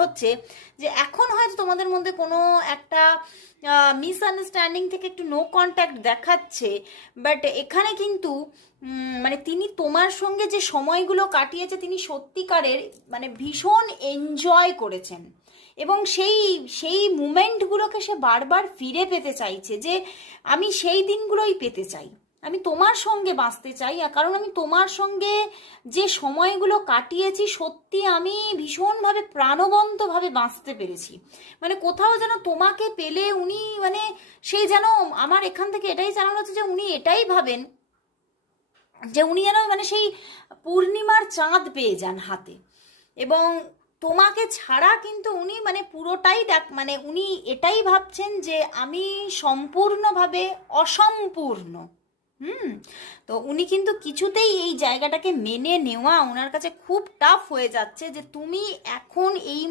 হচ্ছে যে এখন হয়তো তোমাদের মধ্যে কোনো একটা মিসআন্ডারস্ট্যান্ডিং থেকে একটু নো কন্ট্যাক্ট দেখাচ্ছে, বাট এখানে কিন্তু মানে তিনি তোমার সঙ্গে যে সময়গুলো কাটিয়েছে তিনি সত্যিকারের মানে ভীষণ এনজয় করেছেন, এবং সেই সেই মুমেন্টগুলোকে সে বারবার ফিরে পেতে চাইছে, যে আমি সেই দিনগুলোই পেতে চাই, আমি তোমার সঙ্গে বাঁচতে চাই, আর কারণ আমি তোমার সঙ্গে যে সময়গুলো কাটিয়েছি সত্যি আমি ভীষণভাবে প্রাণবন্তভাবে বাঁচতে পেরেছি। মানে কোথাও যেন তোমাকে পেলে উনি মানে সেই যেন আমার এখান থেকে এটাই জানানো হচ্ছে যে উনি এটাই ভাবেন যে উনি যেন মানে সেই পূর্ণিমার চাঁদ পেয়ে যান হাতে, এবং তোমাকে ছাড়া কিন্তু উনি মানে পুরোটাই দেখ মানে উনি এটাই ভাবছেন যে আমি সম্পূর্ণভাবে অসম্পূর্ণ। হুম। তো উনি কিন্তু কিছুতেই এই জায়গাটাকে মেনে নেওয়া ওনার কাছে খুব টাফ হয়ে যাচ্ছে, যে তুমি এখন এই